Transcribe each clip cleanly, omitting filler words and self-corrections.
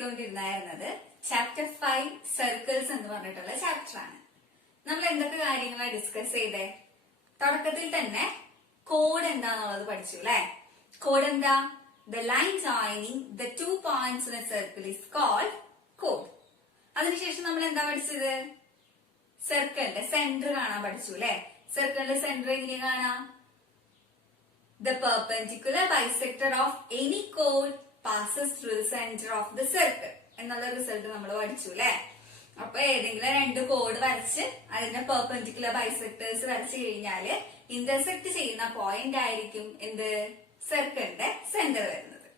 ചെയ്തുകൊണ്ടിരുന്നായിരുന്നത് chapter 5 circles എന്ന് പറഞ്ഞിട്ടുള്ള chapter ആണ്. നമ്മൾ എന്തൊക്കെ കാര്യങ്ങളാണ് ഡിസ്കസ് ചെയ്തേ? തുടക്കത്തിൽ തന്നെ കോഡ് എന്താന്നുള്ളത് പഠിച്ചു അല്ലെ? കോഡ് എന്താ? The line joining the 2 points in a circle is called chord. അതിനുശേഷം നമ്മൾ എന്താ പഠിച്ചത്? സർക്കിളിന്റെ സെന്റർ കാണാൻ പഠിച്ചു അല്ലെ? സർക്കിളിന്റെ സെന്റർ എങ്ങനെ കാണാം? The perpendicular bisector of any chord passes through the center of the circle എന്നുള്ള റിസൾട്ട് നമ്മൾ പഠിച്ചു അല്ലെ? അപ്പൊ ഏതെങ്കിലും രണ്ട് കോഡ് വരച്ച് അതിന്റെ പെർപെൻഡിക്കുലർ ബൈസെക്ടേഴ്സ് വരച്ചു കഴിഞ്ഞാല് ഇന്റർസെക്ട് ചെയ്യുന്ന പോയിന്റ് ആയിരിക്കും എന്ത്? സർക്കിളിന്റെ സെന്റർ വരുന്നത്.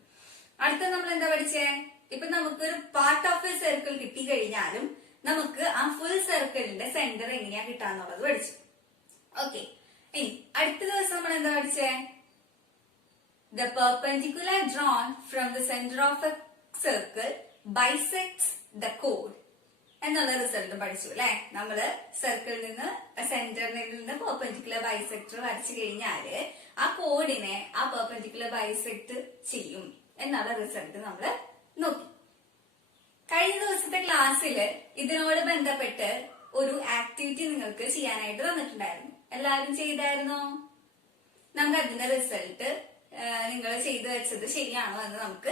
അടുത്ത നമ്മൾ എന്താ പഠിച്ചേ? ഇപ്പൊ നമുക്കൊരു പാർട്ട് ഓഫ് എ സർക്കിൾ കിട്ടിക്കഴിഞ്ഞാലും നമുക്ക് ആ ഫുൾ സർക്കിളിന്റെ സെന്റർ എങ്ങനെയാ കിട്ടാന്നുള്ളത് പഠിച്ചു. ഓക്കെ, ഇനി അടുത്ത ദിവസം നമ്മൾ എന്താ പഠിച്ചേ? The perpendicular drawn from the center of a circle bisects the chord എന്നുള്ള റിസൾട്ട് പഠിച്ചു അല്ലെ? നമ്മള് സർക്കിളിൽ നിന്ന് സെന്ററിൽ നിന്ന് പെർപെൻഡിക്കുലർ ബൈസെക്ടർ വരച്ചു കഴിഞ്ഞാല് ആ കോഡിനെ ആ പെർപെൻഡിക്കുലർ ബൈസെക്ട് ചെയ്യും എന്നുള്ള റിസൾട്ട് നമ്മള് നോക്കി. കഴിഞ്ഞ ദിവസത്തെ ക്ലാസ്സില് ഇതിനോട് ബന്ധപ്പെട്ട് ഒരു ആക്ടിവിറ്റി നിങ്ങൾക്ക് ചെയ്യാനായിട്ട് തന്നിട്ടുണ്ടായിരുന്നു. എല്ലാവരും ചെയ്തായിരുന്നോ? നമുക്ക് അതിന്റെ റിസൾട്ട് നിങ്ങൾ ചെയ്തു വെച്ചത് ശരിയാണോ എന്ന് നമുക്ക്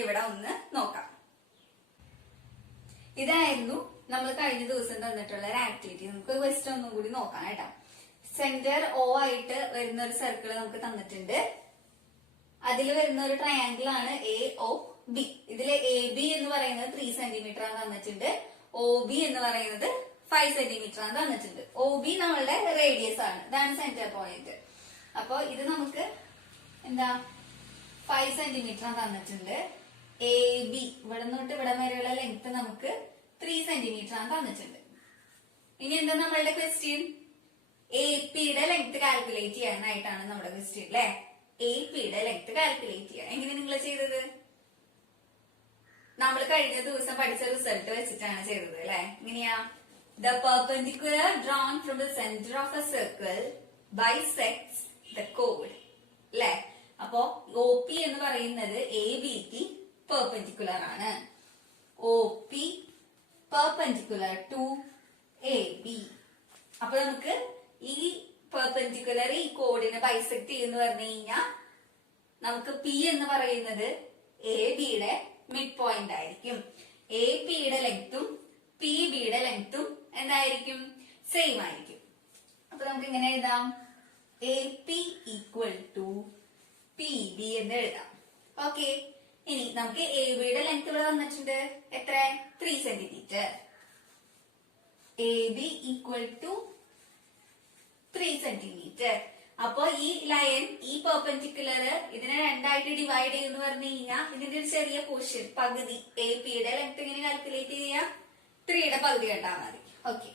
ഇവിടെ ഒന്ന് നോക്കാം. ഇതായിരുന്നു നമ്മൾ കഴിഞ്ഞ ദിവസം തന്നിട്ടുള്ള ഒരു ആക്ടിവിറ്റി. നമുക്ക് ക്വസ്റ്റ്യൻ ഒന്നും കൂടി നോക്കാം കേട്ടോ. സെന്റർ O ആയിട്ട് വരുന്ന ഒരു സർക്കിൾ നമുക്ക് തന്നിട്ടുണ്ട്. അതിൽ വരുന്ന ഒരു ട്രയാങ്കിൾ ആണ് AOB. ഇതില് AB എന്ന് പറയുന്നത് 3 സെന്റിമീറ്റർ ആണ് തന്നിട്ടുണ്ട്. OB എന്ന് പറയുന്നത് 5 സെന്റിമീറ്റർ ആണ് തന്നിട്ടുണ്ട്. OB നമ്മളുടെ റേഡിയസ് ആണ്. ഇതാണ് സെന്റർ പോയിന്റ്. അപ്പൊ ഇത് നമുക്ക് എന്താ 5 സെന്റിമീറ്റർ തന്നിട്ടുണ്ട്. AB ഇവിടെ തൊട്ട് ഇവിടെ വരെയുള്ള ലെങ്ത് നമുക്ക് 3 സെന്റിമീറ്റർ ആണ് തന്നിട്ടുണ്ട്. ഇനി എന്താ നമ്മളുടെ ക്വസ്റ്റ്യൻ? AP യുടെ ലെങ്ത് കാൽക്കുലേറ്റ് ചെയ്യാനായിട്ടാണ് നമ്മുടെ ക്വസ്റ്റ്യൻ അല്ലെ? AP യുടെ ലെങ്ത് കാൽക്കുലേറ്റ് ചെയ്യാൻ എങ്ങനെ നിങ്ങൾ ചെയ്തത്? നമ്മൾ കഴിഞ്ഞ ദിവസം പഠിച്ച റിസൾട്ട് വെച്ചിട്ടാണ് ചെയ്തത് അല്ലെ? എങ്ങനെയാ? The perpendicular drawn from the center of a circle bisects the chord അല്ലെ? അപ്പോ OP എന്ന് പറയുന്നത് ABക്ക് പെർപെൻഡിക്കുലർ ആണ്. OP perpendicular to AB. അപ്പൊ നമുക്ക് ഈ പെർപെൻഡിക്കുലർ ഈ കോഡിനെ ബൈസെക്ട് ചെയ്യുന്ന പറഞ്ഞു കഴിഞ്ഞാൽ നമുക്ക് P എന്ന് പറയുന്നത് AB യുടെ മിഡ് പോയിന്റ് ആയിരിക്കും. AP യുടെ ലെങ്ത്തും PB യുടെ ലെങ്ത്തും എന്തായിരിക്കും? സെയിം ആയിരിക്കും. അപ്പൊ നമുക്ക് ഇങ്ങനെ എഴുതാം, AP ഈക്വൽ ടു PB എന്ന് എഴുതാം. ഓക്കെ, ഇനി നമുക്ക് AB യുടെ ലെങ്ത് ഇവിടെ തന്നിട്ടുണ്ട്. എത്ര? 3 centimetre. AB equal to 3 centimetre. അപ്പൊ ഈ ലൈൻ ഈ പെർപെൻഡിക്കുലർ ഇതിനെ രണ്ടായിട്ട് ഡിവൈഡ് ചെയ്യുന്നു പറഞ്ഞു കഴിഞ്ഞാൽ ഇതിന്റെ ഒരു ചെറിയ പോർഷൻ പകുതി AP യുടെ ലെങ്ത് എങ്ങനെ കാൽക്കുലേറ്റ് ചെയ്യാം? 3 യുടെ പകുതി കണ്ടാൽ മതി. ഓക്കെ,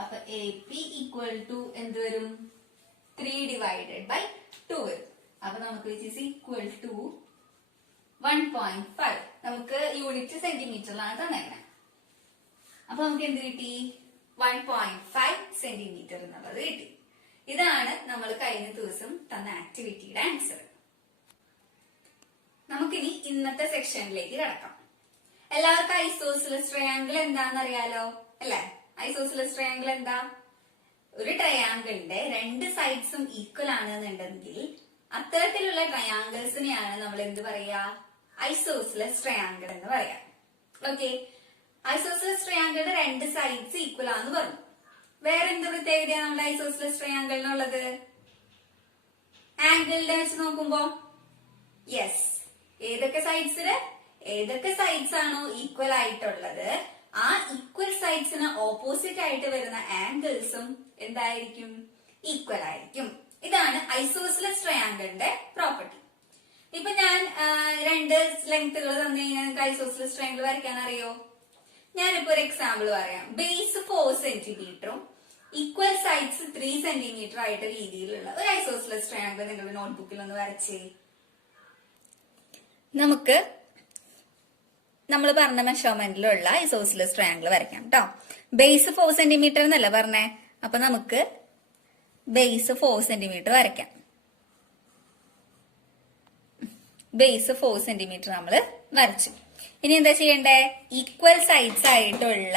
അപ്പൊ AP ഈക്വൽ ടു എന്ത് വരും? 3 ഡിവൈഡഡ് ബൈ 2 വരും. അപ്പൊ നമുക്ക് വിച്ച് ഈസ് ഈക്വൽ ടു 1.5. നമുക്ക് യൂണിറ്റ് സെന്റിമീറ്ററിലാണ് തന്നേക്കുന്നത്. അപ്പൊ നമുക്ക് എന്ത് കിട്ടി? 1.5 സെന്റിമീറ്റർ എന്നുള്ളത് കിട്ടി. ഇതാണ് നമ്മൾ കഴിഞ്ഞ ദിവസം തന്ന ആക്ടിവിറ്റിയുടെ ആൻസർ. നമുക്കിനി ഇന്നത്തെ സെക്ഷനിലേക്ക് കിടക്കാം. എല്ലാവർക്കും ഐസോസിലസ് ട്രയാങ്കിൾ എന്താണെന്ന് അറിയാലോ അല്ലെ? ഐസോസിലസ് ട്രയാങ്കിൾ എന്താ? ഒരു ട്രയാങ്കിളിന്റെ 2 സൈഡ്സും ഈക്വൽ ആണെന്നുണ്ടെങ്കിൽ അത്തരത്തിലുള്ള ട്രയാങ്കിൾസിനെയാണ് നമ്മൾ എന്ത് പറയാ? ഐസോസിലസ് ട്രയാങ്കിൾ എന്ന് പറയാം. ഓക്കെ, ഐസോസിലസ് ട്രയാങ്കിളിന്റെ 2 സൈഡ്സ് ഈക്വൽ ആണെന്ന് പറഞ്ഞു. വേറെ എന്ത് പ്രത്യേകതയാണ് നമ്മുടെ ഐസോസിലസ് ട്രയാങ്കിളിനുള്ളത്? ആംഗിളിനെ വെച്ച് നോക്കുമ്പോ യെസ്, ഏതൊക്കെ സൈഡ്സ് ആണോ ഈക്വൽ ആയിട്ടുള്ളത് ആ ഈക്വൽ സൈഡ്സിന് ഓപ്പോസിറ്റ് ആയിട്ട് വരുന്ന ആംഗിൾസും എന്തായിരിക്കും? ഈക്വൽ ആയിരിക്കും. ഇതാണ് ഐസോസിലസ് ട്രയാങ്കിളിന്റെ പ്രോപ്പർട്ടി. ഇപ്പൊ ഞാൻ 2 ലെങ്ത്തുകൾ തന്നു കഴിഞ്ഞാൽ നിങ്ങൾക്ക് ഐസോസിലസ് ട്രയാങ്കിൾ വരയ്ക്കാൻ അറിയോ? ഞാനിപ്പോ ഒരു എക്സാമ്പിൾ പറയാം. ബേസ് 4 സെന്റിമീറ്ററും ഈക്വൽ സൈഡ്സ് 3 സെന്റിമീറ്റർ ആയിട്ട് രീതിയിലുള്ള ഒരു ഐസോസിലസ് ട്രയാങ്കിൾ നിങ്ങളുടെ നോട്ട്ബുക്കിൽ ഒന്ന് വരച്ചേ. നമുക്ക് നമ്മൾ പറഞ്ഞ മെഷർമെന്റിലുള്ള ഐസോസിലസ് ട്രയാങ്കിൾ വരയ്ക്കാം കേട്ടോ. ബേസ് 4 സെന്റിമീറ്റർ എന്നല്ല പറഞ്ഞേ. അപ്പൊ നമുക്ക് ബേസ് 4 സെന്റിമീറ്റർ വരയ്ക്കാം. ബേസ് 4 സെന്റിമീറ്റർ നമ്മൾ വരച്ചു. ഇനി എന്താ ചെയ്യണ്ടേ? ഈക്വൽ സൈഡ്സ് ആയിട്ടുള്ള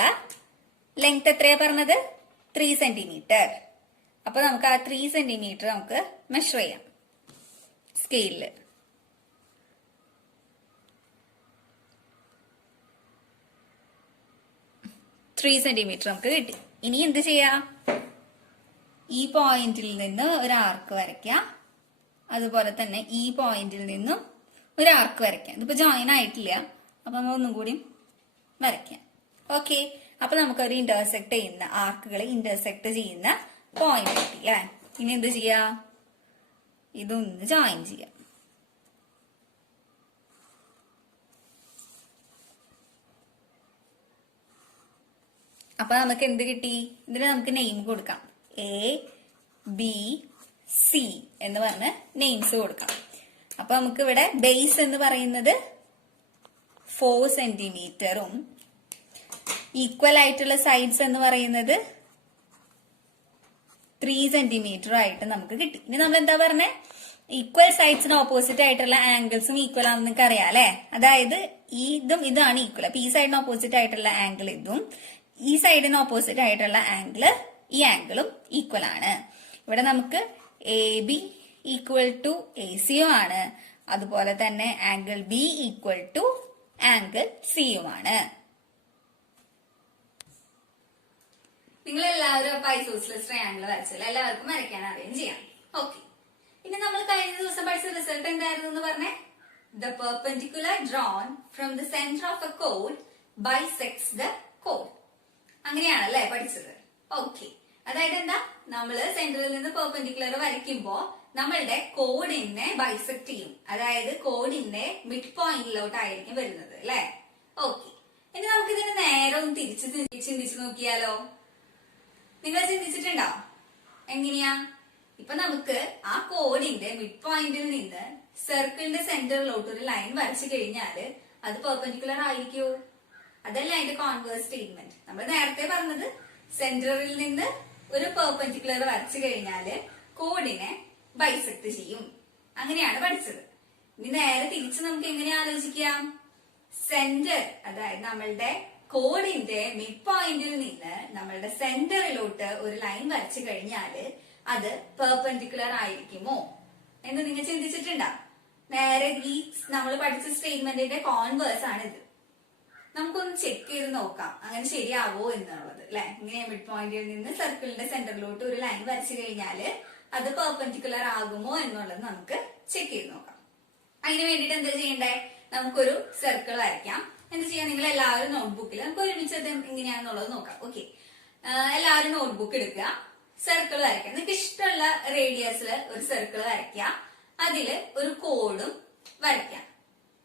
ലെങ്ത് എത്രയാ പറഞ്ഞത്? 3 സെന്റിമീറ്റർ. അപ്പൊ നമുക്ക് ആ 3 സെന്റിമീറ്റർ നമുക്ക് മെഷർ ചെയ്യാം സ്കെയിലില്. സെന്റിമീറ്റർ നമുക്ക് കിട്ടി. ഇനി എന്ത് ചെയ്യാം? ഈ പോയിന്റിൽ നിന്ന് ഒരു ആർക്ക് വരയ്ക്കാം. അതുപോലെ തന്നെ ഈ പോയിന്റിൽ നിന്നും ഒരു ആർക്ക് വരയ്ക്കാം. ഇതിപ്പോ ജോയിൻ ആയിട്ടില്ല, അപ്പൊ നമ്മൾ ഒന്നും കൂടി വരയ്ക്കാം. ഓക്കെ, അപ്പൊ നമുക്കൊരു ഇന്റർസെക്ട് ചെയ്യുന്ന ആർക്കുകളെ ഇന്റർസെക്ട് ചെയ്യുന്ന പോയിന്റ് കിട്ടി അല്ലേ? ഇനി എന്ത് ചെയ്യാം? ഇതൊന്ന് ജോയിൻ ചെയ്യാം. അപ്പൊ നമുക്ക് എന്ത് കിട്ടി? ഇതിന് നമുക്ക് നെയിം കൊടുക്കാം. എ ബി സി എന്ന് പറഞ്ഞ് നെയിംസ് കൊടുക്കാം. അപ്പൊ നമുക്ക് ഇവിടെ ബേസ് എന്ന് പറയുന്നത് 4 സെന്റിമീറ്ററും ഈക്വൽ ആയിട്ടുള്ള സൈഡ്സ് എന്ന് പറയുന്നത് 3 സെന്റിമീറ്ററും ആയിട്ട് നമുക്ക് കിട്ടി. ഇനി നമ്മൾ എന്താ പറഞ്ഞേ? ഈക്വൽ സൈഡ്സിന് ഓപ്പോസിറ്റ് ആയിട്ടുള്ള ആംഗിൾസും ഈക്വൽ ആണെന്ന് നിങ്ങൾക്ക് അറിയാം അല്ലെ? അതായത് ഇതും ഇതാണ് ഈക്വൽ. അപ്പൊ ഈ സൈഡിന് ഓപ്പോസിറ്റ് ആയിട്ടുള്ള ആംഗിൾ ഇതും ഈ സൈഡിന് ഓപ്പോസിറ്റ് ആയിട്ടുള്ള ആംഗിള് ഈ ആംഗിളും ഈക്വൽ ആണ്. ഇവിടെ നമുക്ക് A B equal to A സിയും ആണ്. അതുപോലെ തന്നെ angle B equal to angle സിയുമാണ്. നിങ്ങൾ എല്ലാവരും അപ്പൊ ഐസോസിലസ് ട്രയാംഗിൾ വരച്ചല്ലോ, എല്ലാവർക്കും വരയ്ക്കാൻ അറിയുകയും ചെയ്യാം. ഓക്കെ, ഇനി നമ്മൾ കഴിഞ്ഞ ദിവസം പഠിച്ച റിസൾട്ട് എന്തായിരുന്നു എന്ന് പറഞ്ഞേ? The perpendicular drawn from the centre of A code bisects the code. അങ്ങനെയാണല്ലേ പഠിച്ചത്? ഓക്കെ, അതായത് എന്താ? നമ്മള് സെന്ററിൽ നിന്ന് പെർപെൻഡിക്കുലർ വരയ്ക്കുമ്പോ നമ്മളുടെ കോഡിനെ ബൈസെക്ട് ചെയ്യും. അതായത് കോഡിന്റെ മിഡ് പോയിന്റിലോട്ടായിരിക്കും വരുന്നത് അല്ലെ? ഓക്കെ, ഇനി നമുക്ക് ഇതിന് നേരെ ഒന്ന് ചിന്തിച്ചു നോക്കിയാലോ? നിങ്ങൾ ചിന്തിച്ചിട്ടുണ്ടോ? എങ്ങനെയാ? ഇപ്പൊ നമുക്ക് ആ കോഡിന്റെ മിഡ് പോയിന്റിൽ നിന്ന് സർക്കിളിന്റെ സെന്ററിലോട്ട് ഒരു ലൈൻ വരച്ചു കഴിഞ്ഞാല് അത് പെർപെൻഡിക്കുലർ ആയിരിക്കോ? അതല്ല അതിന്റെ കോൺവേഴ്സ് സ്റ്റേറ്റ്മെന്റ്. നമ്മൾ നേരത്തെ പറഞ്ഞത് സെന്ററിൽ നിന്ന് ഒരു പെർപെൻഡിക്കുലർ വരച്ചു കഴിഞ്ഞാല് കോഡിനെ ബൈസെക്ട് ചെയ്യും. അങ്ങനെയാണ് പഠിച്ചത്. ഇനി നേരെ തിരിച്ച് നമുക്ക് എങ്ങനെ ആലോചിക്കാം? സെന്റർ, അതായത് നമ്മളുടെ കോഡിന്റെ മിഡ് പോയിന്റിൽ നിന്ന് നമ്മളുടെ സെന്ററിലോട്ട് ഒരു ലൈൻ വരച്ചു കഴിഞ്ഞാല് അത് പെർപെൻഡിക്കുലർ ആയിരിക്കുമോ എന്ന് നിങ്ങൾ ചിന്തിച്ചിട്ടുണ്ടോ? നേരെ ഈ നമ്മൾ പഠിച്ച സ്റ്റേറ്റ്മെന്റിന്റെ കോൺവേഴ്സ് ആണ് ഇത്. നമുക്കൊന്ന് ചെക്ക് ചെയ്ത് നോക്കാം അങ്ങനെ ശരിയാവോ എന്നുള്ളത് അല്ലെ? ഇങ്ങനെ മിഡ് പോയിന്റിൽ നിന്ന് സർക്കിളിന്റെ സെന്ററിലോട്ട് ഒരു ലൈൻ വരച്ചു കഴിഞ്ഞാല് അത് പെർപെൻഡിക്കുലർ ആകുമോ എന്നുള്ളത് നമുക്ക് ചെക്ക് ചെയ്ത് നോക്കാം. അതിന് വേണ്ടിട്ട് എന്താ ചെയ്യണ്ടേ? നമുക്കൊരു സർക്കിൾ വരയ്ക്കാം. എന്ത് ചെയ്യാം? നിങ്ങൾ എല്ലാവരും നോട്ട്ബുക്കിൽ നമുക്ക് ഒരുമിച്ച് അത് എങ്ങനെയാണെന്നുള്ളത് നോക്കാം. ഓക്കെ, എല്ലാവരും നോട്ട്ബുക്ക് എടുക്കുക, സർക്കിൾ വരയ്ക്കാം. നിങ്ങൾക്ക് ഇഷ്ടമുള്ള റേഡിയസിൽ ഒരു സർക്കിൾ വരയ്ക്കുക. അതില് ഒരു കോഡും വരയ്ക്കാം.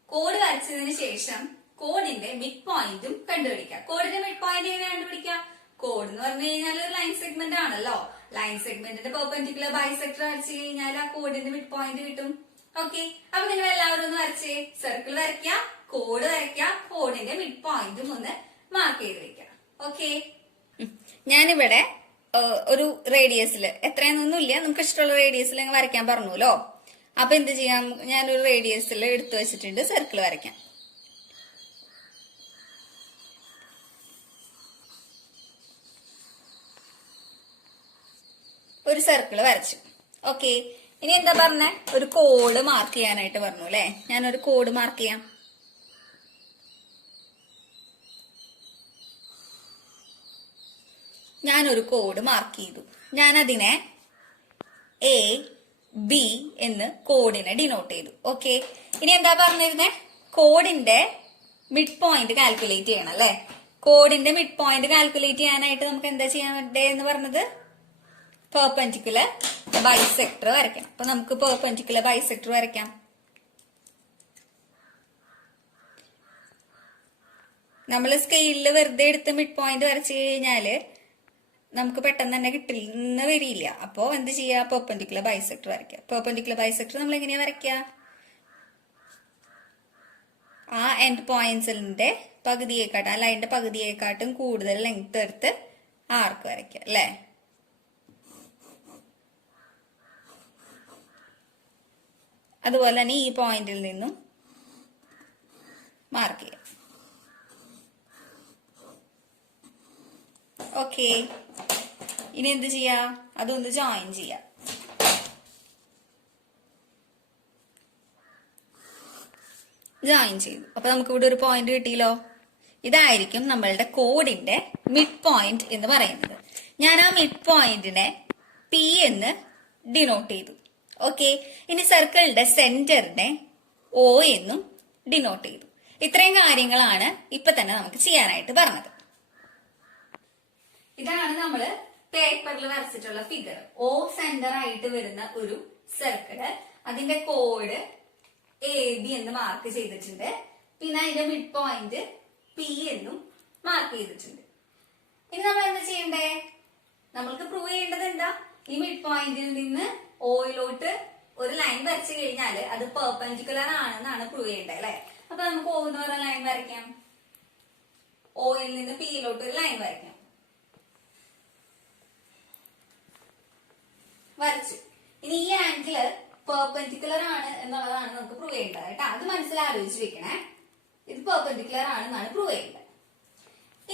കോഡ് വരച്ചതിന് ശേഷം കോഡിന്റെ മിഡ് പോയിന്റും കണ്ടുപിടിക്കാം. കോഡിന്റെ മിഡ് പോയിന്റ് എങ്ങനെ കണ്ടുപിടിക്കാം? കോഡ് എന്ന് പറഞ്ഞു കഴിഞ്ഞാൽ ഒരു ലൈൻ സെഗ്മെന്റ് ആണല്ലോ. ലൈൻ സെഗ്മെന്റിന്റെ പെർപെൻഡിക്കുലർ ബൈസെക്ടർ വരച്ചു കഴിഞ്ഞാൽ ആ കോഡിന്റെ മിഡ് പോയിന്റ് കിട്ടും. ഓക്കെ, അപ്പൊ നിങ്ങൾ എല്ലാവരും ഒന്ന് വരച്ചേ. സർക്കിൾ വരയ്ക്കാം, കോഡ് വരയ്ക്കാം, കോഡിന്റെ മിഡ് പോയിന്റും ഒന്ന് മാർക്ക് ചെയ്ത് വെക്കാം. ഓക്കെ, ഞാനിവിടെ ഒരു റേഡിയസില് എത്രയാണെന്നൊന്നുമില്ല, നമുക്ക് ഇഷ്ടമുള്ള റേഡിയസിൽ വരയ്ക്കാൻ പറഞ്ഞല്ലോ. അപ്പൊ എന്ത് ചെയ്യാം? ഞാനൊരു റേഡിയസിൽ എടുത്തു വെച്ചിട്ടുണ്ട്, സർക്കിൾ വരയ്ക്കാം. ഒരു സർക്കിൾ വരച്ചു. ഓക്കെ, ഇനി എന്താ പറഞ്ഞേ? ഒരു കോഡ് മാർക്ക് ചെയ്യാനായിട്ട് പറഞ്ഞു അല്ലെ? ഞാനൊരു കോഡ് മാർക്ക് ചെയ്യാം. ഞാനൊരു കോഡ് മാർക്ക് ചെയ്തു. ഞാനതിനെ എ ബി എന്ന് കോഡിനെ ഡിനോട്ട് ചെയ്തു. ഓക്കെ, ഇനി എന്താ പറഞ്ഞിരുന്നേ? കോഡിന്റെ മിഡ് പോയിന്റ് കാൽക്കുലേറ്റ് ചെയ്യണം അല്ലെ? കോഡിന്റെ മിഡ് പോയിന്റ് കാൽക്കുലേറ്റ് ചെയ്യാനായിട്ട് നമുക്ക് എന്താ ചെയ്യാൻ വേണ്ടേ എന്ന് പറഞ്ഞത്? പെർപെൻഡിക്കുലർ ബൈസെക്ടർ വരയ്ക്കണം. അപ്പൊ നമുക്ക് പെർപെൻഡിക്കുലർ ബൈസെക്ടർ വരയ്ക്കാം. നമ്മൾ സ്കെയിലിൽ വെറുതെ എടുത്ത് മിഡ് പോയിന്റ് വരച്ചു കഴിഞ്ഞാല് നമുക്ക് പെട്ടെന്ന് തന്നെ കിട്ടില്ല വരില്ല. അപ്പോ എന്ത് ചെയ്യാ? പെർപെൻഡിക്കുലർ ബൈസെക്ടർ വരയ്ക്കുക. പെർപെൻഡിക്കുലർ ബൈസെക്ടർ നമ്മൾ എങ്ങനെയാ വരയ്ക്കുക? ആ എൻഡ് പോയിന്റ്സിന്റെ പകുതിയെക്കാട്ടും ആ ലൈനിന്റെ പകുതിയെക്കാട്ടും കൂടുതൽ ലെങ്ത് എടുത്ത് ആർക്ക് വരയ്ക്കുക അല്ലെ? അതുപോലെ തന്നെ ഈ പോയിന്റിൽ നിന്നും മാർക്ക് ചെയ്യാം. ഓക്കെ, ഇനി എന്ത് ചെയ്യാ, അതൊന്ന് ജോയിൻ ചെയ്യാം. ജോയിൻ ചെയ്തു. അപ്പൊ നമുക്ക് ഇവിടെ ഒരു പോയിന്റ് കിട്ടിയല്ലോ. ഇതായിരിക്കും നമ്മളുടെ കോഡിന്റെ മിഡ് പോയിന്റ് എന്ന് പറയുന്നത്. ഞാൻ ആ മിഡ് പോയിന്റിനെ പി എന്ന് ഡിനോട്ട് ചെയ്തു. ഓക്കെ, ഇനി സർക്കിളിന്റെ സെന്ററിനെ ഒ എന്നും ഡിനോട്ട് ചെയ്തു. ഇത്രയും കാര്യങ്ങളാണ് ഇപ്പൊ തന്നെ നമുക്ക് ചെയ്യാനായിട്ട് പറഞ്ഞത്. ഇതാണ് നമ്മള് പേപ്പറിൽ വരച്ചിട്ടുള്ള ഫിഗർ. ഒ സെന്റർ ആയിട്ട് വരുന്ന ഒരു സർക്കിള്, അതിന്റെ കോഡ് എ ബി എന്ന് മാർക്ക് ചെയ്തിട്ടുണ്ട്. പിന്നെ അതിന്റെ മിഡ് പോയിന്റ് പി എന്നും മാർക്ക് ചെയ്തിട്ടുണ്ട്. ഇനി നമ്മൾ എന്താ ചെയ്യണ്ടേ, നമ്മൾക്ക് പ്രൂവ് ചെയ്യേണ്ടത് എന്താ, ഈ മിഡ് പോയിന്റിൽ നിന്ന് ഓയിലോട്ട് ഒരു ലൈൻ വരച്ചു കഴിഞ്ഞാൽ അത് പെർപെൻഡിക്കുലർ ആണെന്നാണ് പ്രൂവ് ചെയ്യേണ്ടത് അല്ലെ. അപ്പൊ നമുക്ക് ഓ എന്ന് പറഞ്ഞ ലൈൻ വരയ്ക്കാം. ഓയിൽ നിന്ന് പിയിലോട്ട് ഒരു ലൈൻ വരയ്ക്കാം. വരച്ചു. ഇനി ഈ ആംഗിള് പെർപെൻഡിക്കുലർ ആണ് എന്നുള്ളതാണ് നമുക്ക് പ്രൂവ് ചെയ്യേണ്ടത് കേട്ടോ. അത് മനസ്സിലാലോചിച്ച് വെക്കണേ. ഇത് പെർപെൻഡിക്കുലർ ആണെന്നാണ് പ്രൂവ് ചെയ്യേണ്ടത്.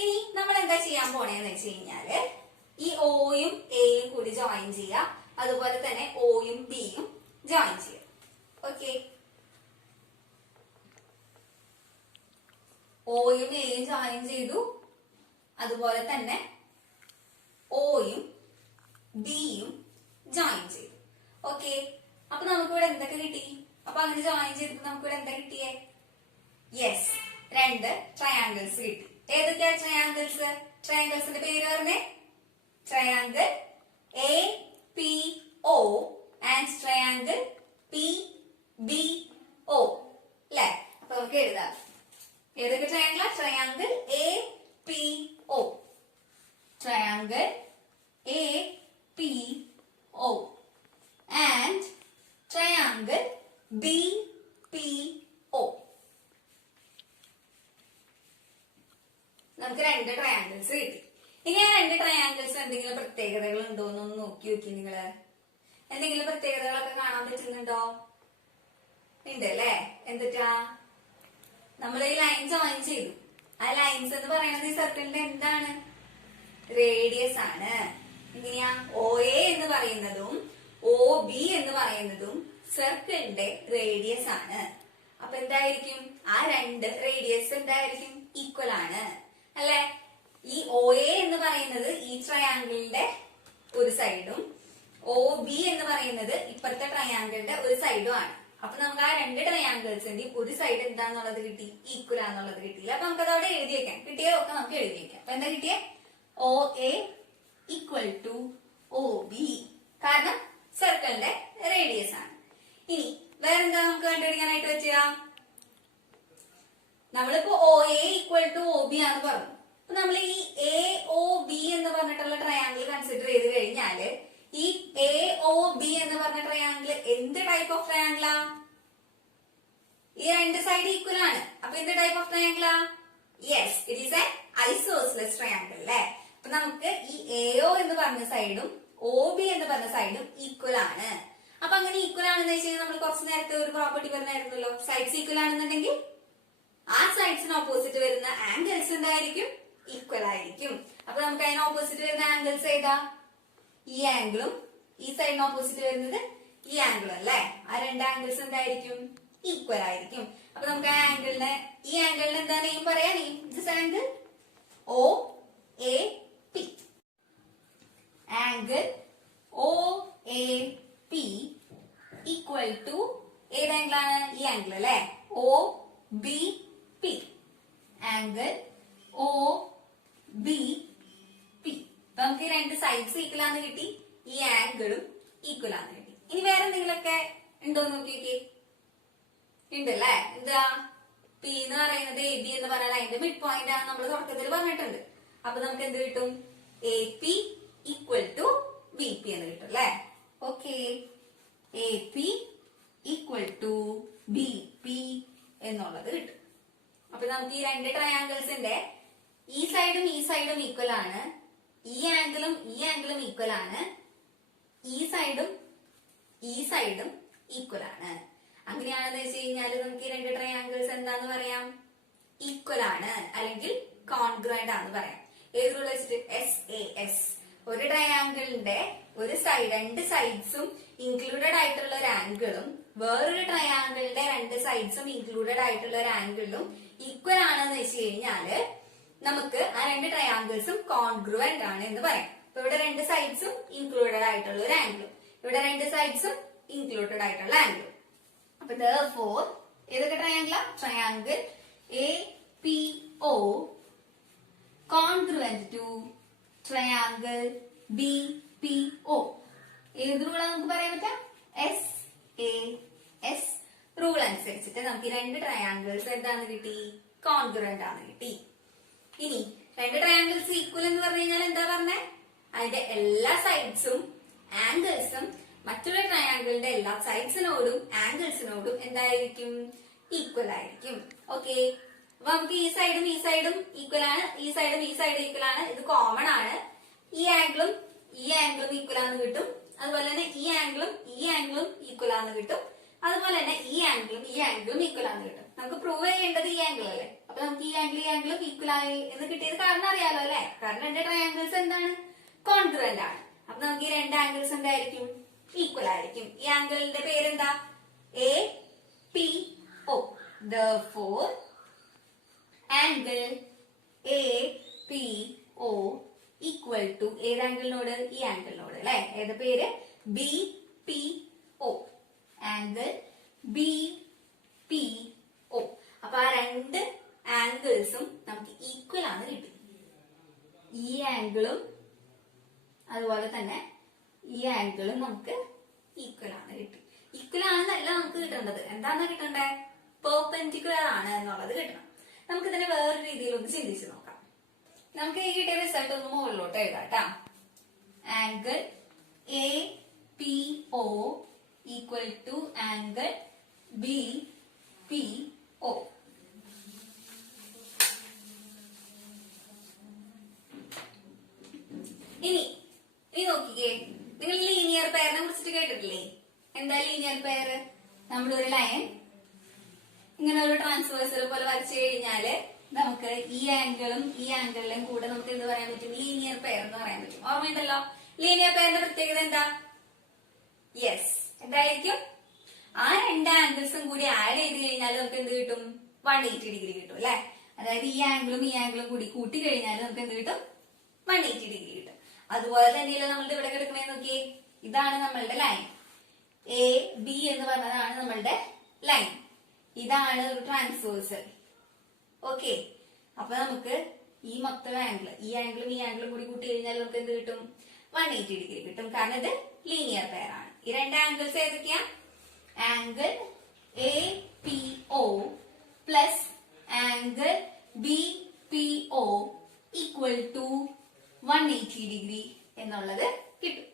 ഇനി നമ്മൾ എന്താ ചെയ്യാൻ പോണേന്ന് വെച്ച് കഴിഞ്ഞാല് ഈ ഓയും എയും കൂടി ജോയിൻ ചെയ്യാം. അതുപോലെ തന്നെ ഓയും ബിയും ജോയിൻ ചെയ്യാം. ഓക്കെ, ഓയും എയും ജോയിൻ ചെയ്തു. അതുപോലെ തന്നെ ഓയും ബിയും ജോയിൻ ചെയ്തു. ഓക്കെ, അപ്പൊ നമുക്കിവിടെ എന്തൊക്കെ കിട്ടി? അപ്പൊ അങ്ങനെ ജോയിൻ ചെയ്തിട്ട് നമുക്കിവിടെ എന്താ കിട്ടിയേ? യെസ്, രണ്ട് ട്രയാങ്കിൾസ് കിട്ടി. ഏതൊക്കെയാ ട്രയാങ്കിൾസ്? ട്രയാങ്കിൾസിന്റെ പേര് പറഞ്ഞേ. Triangle A P O and triangle P B O അല്ലെ. അപ്പൊ നമുക്ക് എഴുതാം. ഏതൊക്കെ ട്രയാങ്കിളാ? Triangle A P O, triangle A P O and triangle B P O. നമുക്ക് രണ്ട് ട്രയാങ്കിൾസ് കിട്ടി. ഇനി ആ രണ്ട് ട്രയാങ്കിൾസ് എന്തെങ്കിലും പ്രത്യേകതകൾ ഉണ്ടോ എന്നൊന്ന് നോക്കി നോക്കി നിങ്ങള്. എന്തെങ്കിലും പ്രത്യേകതകളൊക്കെ കാണാൻ പറ്റുന്നുണ്ടോ? ഉണ്ട് അല്ലേ. എന്തിട്ടാ? നമ്മൾ ഈ ലൈൻ ജോയിൻ ചെയ്തു. ആ ലൈൻസ് എന്ന് പറയുന്നത് ഈ സർക്കിളിന്റെ എന്താണ്? റേഡിയസ് ആണ്. എങ്ങനെയാ? ഒ എ എന്ന് പറയുന്നതും ഒ ബി എന്ന് പറയുന്നതും സർക്കിളിന്റെ റേഡിയസ് ആണ്. അപ്പൊ എന്തായിരിക്കും? ആ രണ്ട് റേഡിയസ് എന്തായിരിക്കും? ഈക്വൽ ആണ് അല്ലെ. ഈ ഒ എ എന്ന് പറയുന്നത് ഈ ട്രയാങ്കിളിന്റെ ഒരു സൈഡും ഒ ബി എന്ന് പറയുന്നത് ഇപ്പുറത്തെ ട്രയാങ്കിളിന്റെ ഒരു സൈഡും ആണ്. അപ്പൊ നമുക്ക് ആ രണ്ട് ട്രയാങ്കിൾസിന്റെ ഒരു സൈഡ് എന്താന്നുള്ളത് കിട്ടി? ഈക്വൽ ആണെന്നുള്ളത് കിട്ടിയില്ല. അപ്പൊ നമുക്ക് അതവിടെ എഴുതി വെക്കാം. കിട്ടിയതൊക്കെ നമുക്ക് എഴുതി വെക്കാം. അപ്പൊ എന്താ കിട്ടിയേ? O A equal to O B, കാരണം സർക്കിളിന്റെ റേഡിയസ് ആണ്. ഇനി വേറെന്താ നമുക്ക് കണ്ടുപിടിക്കാനായിട്ട് പറ്റുക? നമ്മളിപ്പോ O A equal to O B ആണെന്ന് പറഞ്ഞു. അപ്പൊ നമ്മൾ ഈ എ ഒ ബി എന്ന് പറഞ്ഞിട്ടുള്ള ട്രയാങ്കിൾ കൺസിഡർ ചെയ്ത് കഴിഞ്ഞാല് ഈ എ ഒ ബി എന്ന് പറഞ്ഞ ട്രയാങ്കിൾ എന്ത് ടൈപ്പ് ഓഫ് ട്രയാങ്കിളാ? ഈ രണ്ട് സൈഡ് ഈക്വൽ ആണ്. അപ്പൊ എന്ത് ടൈപ്പ് ഓഫ് ട്രയാങ്കിളാ? Yes, it is a isosceles triangle അല്ലെ. അപ്പൊ നമുക്ക് ഈ എ ഒ എന്ന് പറഞ്ഞ സൈഡും ഒ ബി എന്ന് പറഞ്ഞ സൈഡും ഈക്വൽ ആണ്. അപ്പൊ അങ്ങനെ ഈക്വൽ ആണെന്ന് വെച്ച് കഴിഞ്ഞാൽ നമ്മൾ കുറച്ച് നേരത്തെ ഒരു പ്രോപ്പർട്ടി പറഞ്ഞായിരുന്നല്ലോ, സൈഡ്സ് ഈക്വൽ ആണെന്നുണ്ടെങ്കിൽ ആ സൈഡ്സിന് ഓപ്പോസിറ്റ് വരുന്ന ആംഗിൾസ് എന്തായിരിക്കും? ഈക്വൽ ആയിരിക്കും. അപ്പൊ നമുക്ക് അതിന് ഓപ്പോസിറ്റ് വരുന്ന ആംഗിൾസ് ഏതാ? ഈ ആംഗിളും ഈ സൈഡിന് ഓപ്പോസിറ്റ് വരുന്നത് ഈ ആംഗിളും അല്ലെ. ആ രണ്ട് ആംഗിൾസ് എന്തായിരിക്കും? ഈക്വൽ ആയിരിക്കും. അപ്പൊ നമുക്ക് ആ ആംഗിളിനെ, ഈ ആംഗിളിന് എന്താ നെയിം പറയാ? Name this angle O A P. Angle O A P equal to ഏത് ആംഗിളാണ്? ഈ ആംഗിൾ അല്ലെ, O B P. Angle O B P. അപ്പൊ നമുക്ക് ഈ രണ്ട് സൈഡ്സ് ഈക്വൽ ആണെന്ന് കിട്ടി, ഈ ആംഗിളും ഈക്വൽ ആണെന്ന് കിട്ടി. ഇനി വേറെ എന്തെങ്കിലുമൊക്കെ ഉണ്ടോ നോക്കിയൊക്കെ? ഉണ്ടല്ലേ. എന്താ? പി എന്ന് പറയുന്നത് എ ബി എന്ന് പറഞ്ഞാൽ അതിന്റെ മിഡ് പോയിന്റ് ആണ് നമ്മൾ തുടക്കത്തിൽ പറഞ്ഞിട്ടുണ്ട്. അപ്പൊ നമുക്ക് എന്ത് കിട്ടും? A P equal to B P എന്ന് കിട്ടും അല്ലെ. Okay, A P equal to B P എന്നുള്ളത് കിട്ടും. അപ്പൊ നമുക്ക് ഈ രണ്ട് ട്രയാങ്കിൾസിന്റെ ഈ സൈഡും ഈ സൈഡും ഈക്വൽ ആണ്, ഈ ആംഗിളും ഈ ആംഗിളും ഈക്വൽ ആണ്, ഈ സൈഡും ഈ സൈഡും ഈക്വൽ ആണ്. അങ്ങനെയാണെന്ന് വെച്ച് കഴിഞ്ഞാൽ നമുക്ക് ഈ രണ്ട് ട്രയാങ്കിൾസ് എന്താന്ന് പറയാം? ഈക്വൽ ആണ് അല്ലെങ്കിൽ കോൺഗ്രുവന്റ് ആണെന്ന് പറയാം. ഏത് റൂൾ വെച്ചിട്ട്? SAS. ഒരു ട്രയാങ്കിളിന്റെ രണ്ട് സൈഡ്സും ഇൻക്ലൂഡഡ് ആയിട്ടുള്ള ഒരു ആംഗിളും വേറൊരു ട്രയാങ്കിളിന്റെ രണ്ട് സൈഡ്സും ഇൻക്ലൂഡഡ് ആയിട്ടുള്ള ഒരു ആംഗിളും ഈക്വൽ ആണെന്ന് വെച്ച് കഴിഞ്ഞാല് നമുക്ക് ആ രണ്ട് ട്രയാങ്കിൾസും കോൺഗ്രുവന്റ് ആണ് എന്ന് പറയാം. അപ്പൊ ഇവിടെ രണ്ട് സൈഡ്സും ഇൻക്ലൂഡഡ് ആയിട്ടുള്ള ഒരു ആംഗിളും ഇവിടെ രണ്ട് സൈഡ്സും ഇൻക്ലൂഡഡ് ആയിട്ടുള്ള ആംഗിളും. അപ്പൊ therefore ഏതൊക്കെ ട്രയാങ്കിളാ? Triangle APO congruent to triangle BPO. ഏത് റൂളാ നമുക്ക് പറയാൻ പറ്റാം? SAS റൂൾ അനുസരിച്ചിട്ട് നമുക്ക് രണ്ട് ട്രയാങ്കിൾസ് എന്താന്ന് കിട്ടി? കോൺഗ്രുവന്റ് ആണ് കിട്ടി. ഇനി രണ്ട് ട്രയാങ്കിൾസ് ഈക്വൽ എന്ന് പറഞ്ഞു കഴിഞ്ഞാൽ എന്താ പറഞ്ഞേ? അതിന്റെ എല്ലാ സൈഡ്സും ആംഗിൾസും മറ്റുള്ള ട്രയാങ്കിളിന്റെ എല്ലാ സൈഡ്സിനോടും ആംഗിൾസിനോടും എന്തായിരിക്കും? ഈക്വൽ ആയിരിക്കും. ഓക്കെ, അപ്പൊ നമുക്ക് ഈ സൈഡും ഈക്വൽ ആണ്, ഈ സൈഡും ഈക്വൽ ആണ്, ഇത് കോമൺ ആണ്. ഈ ആംഗിളും ഈക്വൽ ആണെന്ന് കിട്ടും. അതുപോലെ തന്നെ ഈ ആംഗിളും ഈക്വൽ ആണെന്ന് കിട്ടും. അതുപോലെ തന്നെ ഈ ആംഗിളും ഈക്വൽ ആണെന്ന് കിട്ടും. നമുക്ക് പ്രൂവ് ചെയ്യേണ്ടത് ഈ ആംഗിൾ അല്ലേ? അപ്പൊ നമുക്ക് ഈ ആംഗിളും ഈക്വൽ ആയി എന്ന് കിട്ടിയത് കാരണം അറിയാലോ അല്ലെ? കാരണം രണ്ട് ട്രയാങ്കിൾസ് എന്താണ്? കോൺഗ്രുവന്റ് ആണ്. അപ്പൊ നമുക്ക് ഈ രണ്ട് ആംഗിൾസ് എന്തായിരിക്കും? ഈക്വൽ ആയിരിക്കും. ഈ ആംഗിളിന്റെ പേരെന്താ? APO. Therefore angle APO equal to ഏത് ആംഗിളിനോട്? ഈ ആംഗിളിനോട് അല്ലെ? ഏത് പേര്? BPO. Angle BPO. അപ്പൊ ആ രണ്ട് ആംഗിൾസും നമുക്ക് ഈക്വൽ ആണ് കിട്ടി. ഈ ആംഗിളും അതുപോലെ തന്നെ ഈ ആംഗിളും നമുക്ക് ഈക്വൽ ആണ് കിട്ടി. ഈക്വൽ ആണെന്നല്ല നമുക്ക് കിട്ടേണ്ടത്. എന്താണ് കിട്ടണ്ടേ? പെർപെൻഡിക്കുലർ ആണ് എന്നുള്ളത് കിട്ടണം. നമുക്ക് ഇതിനെ വേറൊരു രീതിയിൽ ഒന്ന് ചിന്തിച്ചു നോക്കാം. നമുക്ക് ഈ കിട്ടിയ റിസൾട്ട് ഒന്ന് മുകളിലോട്ട് എഴുതാം ട്ടാ. Angle APO equal to angle BPO. ഇനി നോക്കിക്കേ, നിങ്ങൾ ലീനിയർ പെയറിനെ കുറിച്ചിട്ട് കേട്ടിട്ടില്ലേ? എന്താ ലീനിയർ പെയർ? നമ്മളൊരു ലൈൻ ഇങ്ങനെ ഒരു ട്രാൻസ്വേഴ്സൽ പോലെ വരച്ചു കഴിഞ്ഞാല് നമുക്ക് ഈ ആംഗിളിലും കൂടെ നമുക്ക് എന്ത് പറയാൻ പറ്റും? ലീനിയർ പെയർ എന്ന് പറയാൻ പറ്റും. ഓർമ്മയുണ്ടല്ലോ? ലീനിയർ പെയറിന്റെ പ്രത്യേകത എന്താ? യെസ്, എന്തായിരിക്കും? ആ രണ്ട് ആംഗിൾസും കൂടി ആഡ് ചെയ്ത് കഴിഞ്ഞാൽ നമുക്ക് എന്ത് കിട്ടും? 180 ഡിഗ്രി കിട്ടും അല്ലെ? അതായത് ഈ ആംഗിളും കൂടി കൂട്ടി കഴിഞ്ഞാൽ നമുക്ക് എന്ത് കിട്ടും? 180 ഡിഗ്രി കിട്ടും. അതുപോലെ തന്നെയല്ലേ നമ്മളുടെ ഇവിടെ കിടക്കണേ? നോക്കിയേ, ഇതാണ് നമ്മളുടെ ലൈൻ. AB എന്ന് പറഞ്ഞതാണ് നമ്മളുടെ ലൈൻ. ഇതാണ് ഒരു ട്രാൻസ്വേഴ്സൽ. ഓക്കെ, അപ്പൊ നമുക്ക് ഈ മൊത്തം ഈ ആംഗിളും കൂടി കൂട്ടി കഴിഞ്ഞാൽ നമുക്ക് എന്ത് കിട്ടും? 180 ഡിഗ്രി കിട്ടും. കാരണം ഇത് ലീനിയർ പെയർ ആണ്. ഈ രണ്ട് ആംഗിൾസ് ഏതൊക്കെയാ? Angle APO plus angle BPO equal to 180 degree എന്നുള്ളത് കിട്ടും.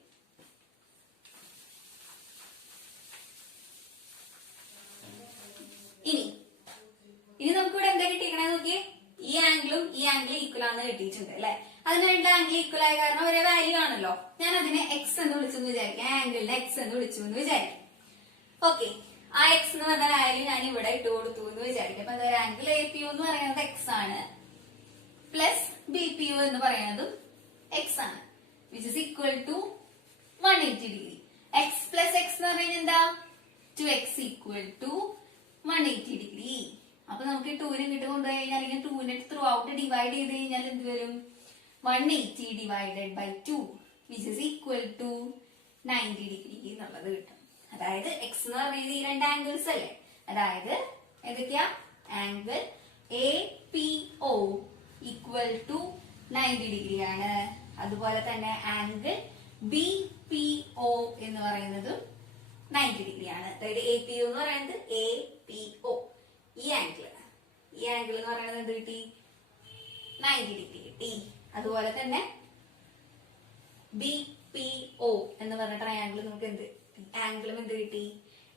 ഇനി നമുക്കിവിടെ എന്താ കിട്ടിയിരിക്കണേ നോക്കിയേ? ഈ ആംഗിളും ഈക്വൽ ആണെന്ന് കിട്ടിയിട്ടുണ്ട് അല്ലെ? അതിന് രണ്ട് ആംഗിൾ ഈക്വൽ ആയ കാരണം ഒരേ വാല്യൂ ആണല്ലോ. ഞാൻ അതിനെ എക്സ് എന്ന് വിളിച്ചെന്ന് വിചാരിക്കാം. ആംഗിളിനെ എക്സ് എന്ന് വിളിച്ചു എന്ന് വിചാരിക്കും. ഓക്കെ, ആ എക്സ് എന്ന് പറഞ്ഞ വാല്യൂ ഞാൻ ഇവിടെ ഇട്ട് കൊടുത്തു എന്ന് വിചാരിക്കും. അപ്പൊ ആംഗിൾ APO എന്ന് പറയുന്നത് എക്സ് ആണ്, പ്ലസ് BPO എന്ന് പറയുന്നതും എക്സ് ആണ്, which is equal to 180 degree. X plus x എന്ന് പറഞ്ഞാൽ എന്താ? 2x equal to 180 degree. അപ്പൊ നമുക്ക് 2നെ ഇങ്ങോട്ട് കൊണ്ടുപോയി കഴിഞ്ഞാൽ അല്ലെങ്കിൽ 2നെ ത്രൂ ഔട്ട് ഡിവൈഡ് ചെയ്ത് കഴിഞ്ഞാൽ എന്ത് വരും? 180 divided by 2 which is equal to 90 degree എന്നുള്ളത് കിട്ടും. അതായത് എക്സ് എന്ന് പറഞ്ഞത് ഈ രണ്ട് ആംഗിൾസ് അല്ലേ? അതായത് ഏതൊക്കെയാ? Angle APO equal to 90 degree ആണ്. അതുപോലെ തന്നെ ആംഗിൾ BPO എന്ന് പറയുന്നതും 90 ഡിഗ്രി ആണ്. അതായത് APO എന്ന് പറയുന്നത് APO ഈ ആംഗിൾ എന്ന് പറയുന്നത് എന്ത് കിട്ടി? 90 ഡിഗ്രി കിട്ടി. അതുപോലെ തന്നെ BPO എന്ന് പറഞ്ഞ ട്രയാംഗിൾ നമുക്ക് ആംഗിളും എന്ത് കിട്ടി?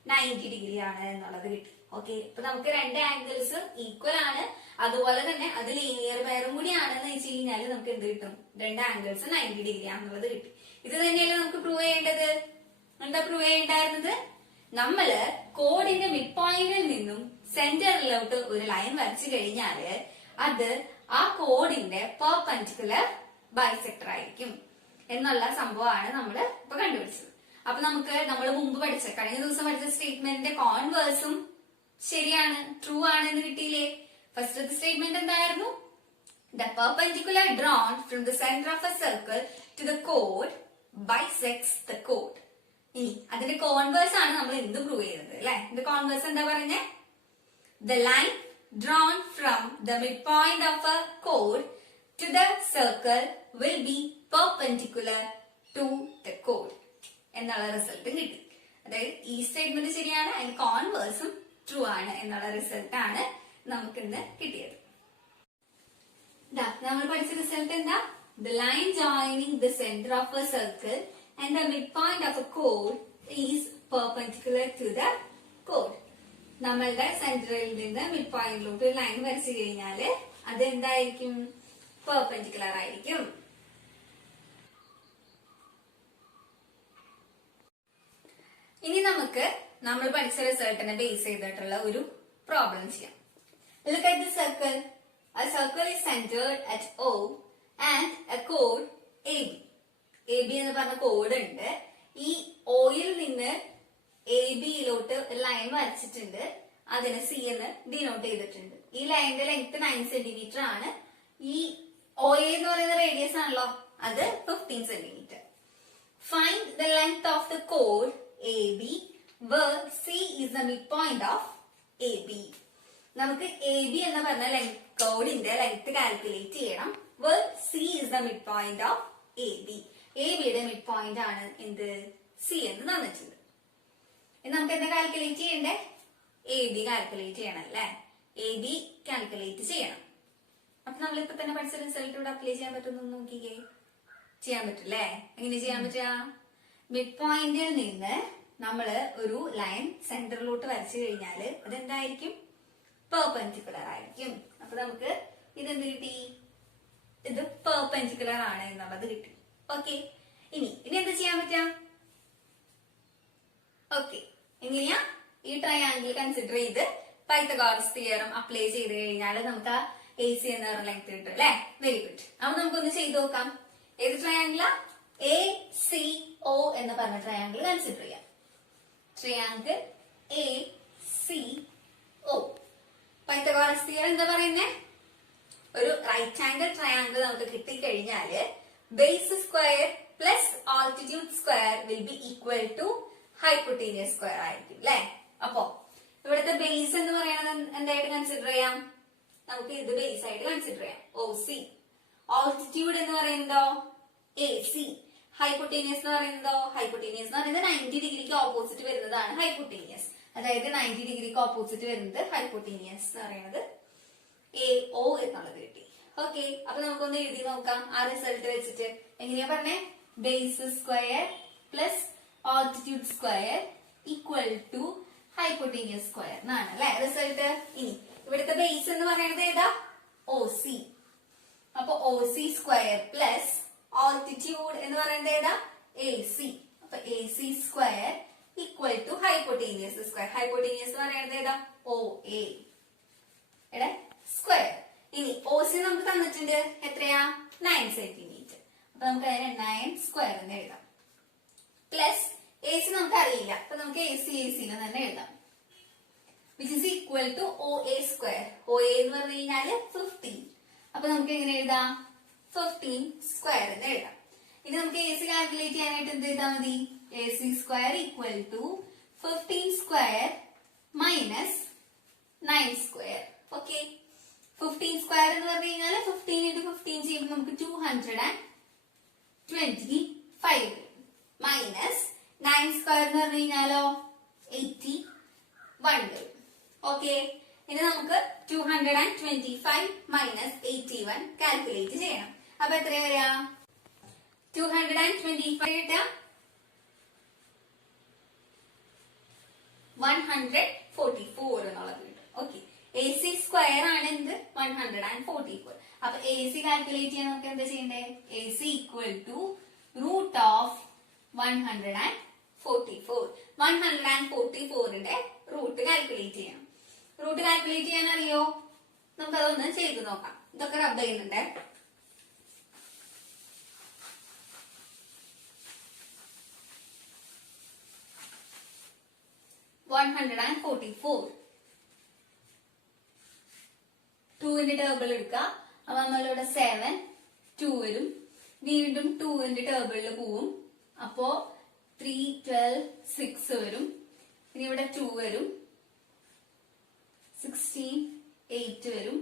90 ഡിഗ്രി ആണ് എന്നുള്ളത് കിട്ടി. ഓക്കെ, അപ്പൊ നമുക്ക് രണ്ട് ആംഗിൾസ് ഈക്വൽ ആണ്, അതുപോലെ തന്നെ അത് ലീനിയർ പെയറും കൂടി ആണെന്ന് വെച്ച് കഴിഞ്ഞാൽ നമുക്ക് എന്ത് കിട്ടും? രണ്ട് ആംഗിൾസ് 90 ഡിഗ്രി ആണെന്നുള്ളത് കിട്ടി. ഇത് തന്നെയല്ലേ നമുക്ക് പ്രൂവ് ചെയ്യേണ്ടത്? എന്താ പ്രൂവ് ചെയ്യേണ്ടായിരുന്നത്? നമ്മള് കോഡിന്റെ മിഡ് പോയിന്റിൽ നിന്നും സെന്ററിലോട്ട് ഒരു ലൈൻ വരച്ചു കഴിഞ്ഞാല് അത് ആ കോഡിന്റെ പെർപെൻഡിക്കുലർ ബൈസെക്ടർ ആയിരിക്കും എന്നുള്ള സംഭവമാണ് നമ്മൾ ഇപ്പൊ കണ്ടുപിടിച്ചത്. അപ്പൊ നമുക്ക് നമ്മൾ മുമ്പ് പഠിച്ച കഴിഞ്ഞ ദിവസം പഠിച്ച സ്റ്റേറ്റ്മെന്റിന്റെ കോൺവേഴ്സും ശരിയാണ്, ട്രൂ ആണ് എന്ന് കിട്ടിയില്ലേ? ഫസ്റ്റത്തെ സ്റ്റേറ്റ്മെന്റ് എന്തായിരുന്നു? The perpendicular drawn from the center of a circle to the chord bisects the chord. ഇനി അതിന്റെ കോൺവേഴ്സ് ആണ് നമ്മൾ എന്ത് പ്രൂവ് ചെയ്യുന്നത് അല്ലെ? ഇതിന്റെ കോൺവേഴ്സ് എന്താ പറഞ്ഞേ? The line drawn from the midpoint of a chord to the circle will be perpendicular to the chord എന്നുള്ള റിസൾട്ട് കിട്ടി. അതായത് ഈ സ്റ്റേറ്റ്മെന്റ് ശരിയാണ്, അതിന്റെ കോൺവേഴ്സും ട്രൂ ആണ് എന്നുള്ള റിസൾട്ട് ആണ് നമുക്ക് ഇന്ന് കിട്ടിയത്. നമ്മൾ പഠിച്ച റിസൾട്ട് എന്താ? The line joining the center of a circle and the midpoint of a chord is perpendicular to the chord. നമ്മളുടെ സെന്ററിൽ നിന്ന് മിഡ് പോയിന്റിലോട്ട് ഒരു ലൈൻ വരച്ചു കഴിഞ്ഞാല് അത് എന്തായിരിക്കും? പെർപെൻഡിക്കുലർ ആയിരിക്കും. ഇനി നമുക്ക് നമ്മൾ പഠിച്ച റിസൾട്ടിനെ ബേസ് ചെയ്തിട്ടുള്ള ഒരു പ്രോബ്ലം ചെയ്യാം. Look at the circle. A circle is centered at O and a chord AB. AB എന്ന് പറഞ്ഞ കോഡ് ഉണ്ട്. ഈ ഓയിൽ നിന്ന് AB-യിലോട്ട് ലൈൻ വരച്ചിട്ടുണ്ട്. അതിന് C എന്ന് ഡിനോട്ട് ചെയ്തിട്ടുണ്ട്. ഈ ലൈനിന്റെ ലെങ്ത് 9 സെന്റിമീറ്റർ ആണ്. ഈ OA എന്ന് പറയുന്ന റേഡിയസ് ആണല്ലോ, അത് 15 centimetre. Find the length of the chord AB where C is the midpoint of AB. നമുക്ക് AB എന്ന് പറഞ്ഞ കോഡിന്റെ ലെങ്ത് കാൽക്കുലേറ്റ് ചെയ്യണം. where C is the midpoint of AB. ABയുടെ മിഡ് പോയിന്റ് ആണ് എന്ത്? C എന്ന് തന്നിട്ടുണ്ട്. നമുക്ക് എന്താ കാൽക്കുലേറ്റ് ചെയ്യണ്ടേ? AB കാൽക്കുലേറ്റ് ചെയ്യണം അല്ലെ? AB കാൽക്കുലേറ്റ് ചെയ്യണം. അപ്പൊ നമ്മളിപ്പോ തന്നെ പഠിച്ച റിസൾട്ട് ഇവിടെ അപ്ലൈ ചെയ്യാൻ പറ്റുന്ന നോക്കിക്കേ. ചെയ്യാൻ പറ്റില്ലേ? എങ്ങനെ ചെയ്യാൻ പറ്റുക? മിഡ് പോയിന്റിൽ നിന്ന് നമ്മള് ഒരു ലൈൻ സെന്ററിലോട്ട് വരച്ചു കഴിഞ്ഞാല് അതെന്തായിരിക്കും? പെർപെൻഡിക്കുലർ ആയിരിക്കും. അപ്പൊ നമുക്ക് ഇതെന്ത് കിട്ടി? ഇത് പെർപെൻഡിക്കുലർ ആണ് എന്നുള്ളത് കിട്ടി. ഓക്കെ, ഇനി എന്താ ചെയ്യാൻ പറ്റാം? ഓക്കെ, എങ്ങനെയാ? ഈ ട്രയാങ്കിൾ കൺസിഡർ ചെയ്ത് പൈത്തഗോറസ് തിയറം അപ്ലൈ ചെയ്ത് കഴിഞ്ഞാൽ നമുക്ക് ആ AC എന്ന ലെങ്ത് കിട്ടും അല്ലെ? Very good. അപ്പൊ നമുക്കൊന്ന് ചെയ്ത് നോക്കാം. ഏത് ട്രയാങ്കിളാ? ACO എന്ന് പറഞ്ഞ ട്രയാങ്കിൾ കൺസിഡർ ചെയ്യാം. Triangle ACO. പൈത്തഗോറസ് തിയറം എന്താ പറയുന്നേ? ഒരു റൈറ്റ് ആംഗിൾ ട്രയാങ്കിൾ നമുക്ക് കിട്ടിക്കഴിഞ്ഞാല് base square plus altitude square will be equal to hypotenuse square ആയിരിക്കും അല്ലെ? അപ്പോ ഇവിടുത്തെ ബേസ് എന്ന് പറയുന്നത് എന്തായിട്ട് കൺസിഡർ ചെയ്യാം? നമുക്ക് ഇത് ബേസ് ആയിട്ട് കൺസിഡർ ചെയ്യാം. OC. ആൾട്ടിറ്റ്യൂഡ് എന്ന് പറയുന്നതോ AC. ഹൈപ്പോട്ടീനിയസ് എന്ന് പറയുന്നതോ? ഹൈപ്പോട്ടീനിയസ് എന്ന് പറയുന്നത് 90 ഡിഗ്രിക്ക് ഓപ്പോസിറ്റ് വരുന്നതാണ് ഹൈപ്പോട്ടീനിയസ്. അതായത് 90 ഡിഗ്രിക്ക് ഓപ്പോസിറ്റ് വരുന്നത് ഹൈപ്പോട്ടീനിയസ് എന്ന് പറയുന്നത് AO എന്നുള്ളത് കിട്ടി. ഓക്കെ, അപ്പൊ നമുക്കൊന്ന് എഴുതി നോക്കാം ആ റിസൾട്ട് വെച്ചിട്ട്. എങ്ങനെയാ പറഞ്ഞേ? Base square plus altitude square equal to hypotenuse square എന്നാണ് അല്ലെ റിസൾട്ട്. ഇനി ഇവിടുത്തെ ബേസ് എന്ന് പറയുന്നത് ഏതാ? OC. അപ്പൊ OC സ്ക്വയർ പ്ലസ് ആൾട്ടിറ്റ്യൂഡ് എന്ന് പറയുന്നത് ഏതാ? AC. അപ്പൊ AC square equal to hypotenuse square. Hypotenuse എന്ന് പറയുന്നത് ഏതാ? OA യുടെ സ്ക്വയർ. ഇനി OC നമുക്ക് തന്നിട്ടുണ്ട് എത്രയാ? 9 സെന്റിമീറ്റർ. അപ്പൊ നമുക്ക് അതിനെ 9 സ്ക്വയർ എന്ന് എഴുതാം. പ്ലസ് AC നമുക്ക് അറിയില്ല, അപ്പൊ നമുക്ക് AC തന്നെ എഴുതാം. Which is equal to OA square. OA എന്ന് പറഞ്ഞു കഴിഞ്ഞാല് 15. അപ്പൊ നമുക്ക് എങ്ങനെ എഴുതാം? 15 സ്ക്വയർ എന്ന് എഴുതാം. ഇനി നമുക്ക് AC കാൽക്കുലേറ്റ് ചെയ്യാനായിട്ട് എന്ത് ചെയ്താൽ മതി? AC square equal to 15 square minus 9 square. Okay, 15 square എന്ന് പറഞ്ഞു കഴിഞ്ഞാൽ 15 into 15 ചെയ്യുമ്പോൾ നമുക്ക് 225 മൈനസ് 9 സ്ക്വയർ എന്ന് പറഞ്ഞു കഴിഞ്ഞാലോ 81 വരും. ഓക്കെ, ഇനി നമുക്ക് 225 മൈനസ് 81 കാൽക്കുലേറ്റ് ചെയ്യണം. അപ്പൊ എത്ര വരാ? 225 കിട്ടാം 144 എന്നുള്ളത് കിട്ടും. ഓക്കെ, AC സ്ക്വയർ ആണ് എന്ത്? 144. അപ്പൊ AC കാൽക്കുലേറ്റ് ചെയ്യാൻ നമുക്ക് എന്താ ചെയ്യണ്ടേ? AC equal to root of 144. 144ന്റെ റൂട്ട് കാൽക്കുലേറ്റ് ചെയ്യണം. റൂട്ട് കാൽക്കുലേറ്റ് ചെയ്യാൻ അറിയോ? നമുക്ക് അതൊന്ന് ചെയ്ത് നോക്കാം. ഇതൊക്കെ റബ്ബ് ചെയ്യുന്നുണ്ടേ. ടൂവിന്റെ ടേബിൾ എടുക്കുക. അപ്പൊ നമ്മളിവിടെ 7 2 വരും. വീണ്ടും 2വിന്റെ ടേബിളിൽ പോവും. അപ്പോ 3 12 6 വരും. ഇനി ഇവിടെ 2 വരും. 16 8 വരും.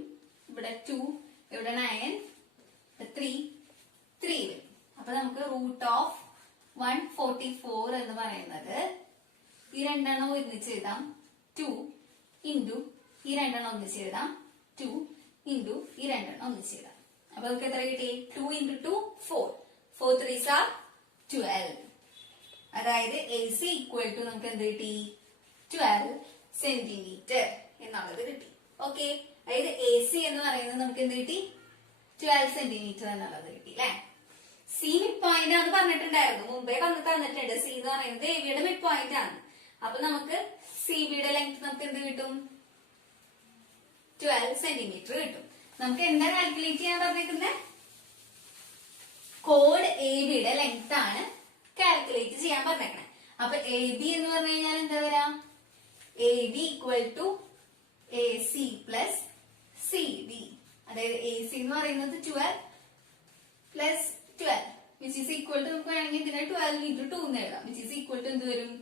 ഇവിടെ 2, ഇവിടെ 9, 3 വരും. അപ്പൊ നമുക്ക് റൂട്ട് ഓഫ് 144 എന്ന് പറയുന്നത് ഈ രണ്ടെണ്ണം ഒന്നിച്ച് എഴുതാം 2 ഇൻറ്റു ഈ രണ്ടെണ്ണം ഒന്നിച്ച് എഴുതാം 2 ഇൻറ്റു ഈ രണ്ടെണ്ണം ഒന്നിച്ച് എഴുതാം. അപ്പൊ നമുക്ക് എത്ര കിട്ടി? 2 × 2 4 4 3s are 12. അതായത് AC ഈക്വൽ ടു നമുക്ക് എന്ത് കിട്ടി? 12 സെന്റിമീറ്റർ എന്നുള്ളത് കിട്ടി. ഓക്കെ, അതായത് AC എന്ന് പറയുന്നത് നമുക്ക് എന്ത് കിട്ടി? 12 സെന്റിമീറ്റർ എന്നുള്ളത് കിട്ടി അല്ലെ. സി മിഡ് പോയിന്റ് ആണെന്ന് പറഞ്ഞിട്ടുണ്ടായിരുന്നു, മുമ്പേ തന്നിട്ടുണ്ട്. സി എന്ന് പറയുന്നത് എബിയുടെ മിഡ് പോയിന്റ് ആണ്. അപ്പൊ നമുക്ക് സി ബിയുടെ ലെങ്ത് നമുക്ക് എന്ത് കിട്ടും? 12 സെന്റിമീറ്റർ കിട്ടും. നമുക്ക് എന്താ കാൽക്കുലേറ്റ് ചെയ്യാൻ പറഞ്ഞിരിക്കുന്നത്? കോഡ് എ ബിയുടെ ലെങ്ത് ആണ് കാൽക്കുലേറ്റ് ചെയ്യാൻ പറഞ്ഞേക്കണേ. അപ്പൊ എ ബി എന്ന് പറഞ്ഞു കഴിഞ്ഞാൽ എന്താ വരാ? A B equal to A C plus C D. അതായത് എ സി എന്ന് പറയുന്നത് 12 plus 12 which is equal to നമുക്ക് വേണമെങ്കിൽ ഇതിനെ 12 × 2 എന്ന് എഴുതാം. വിച്ച് ഈസ് ഈക്വൽ ടു എന്ത് വരും?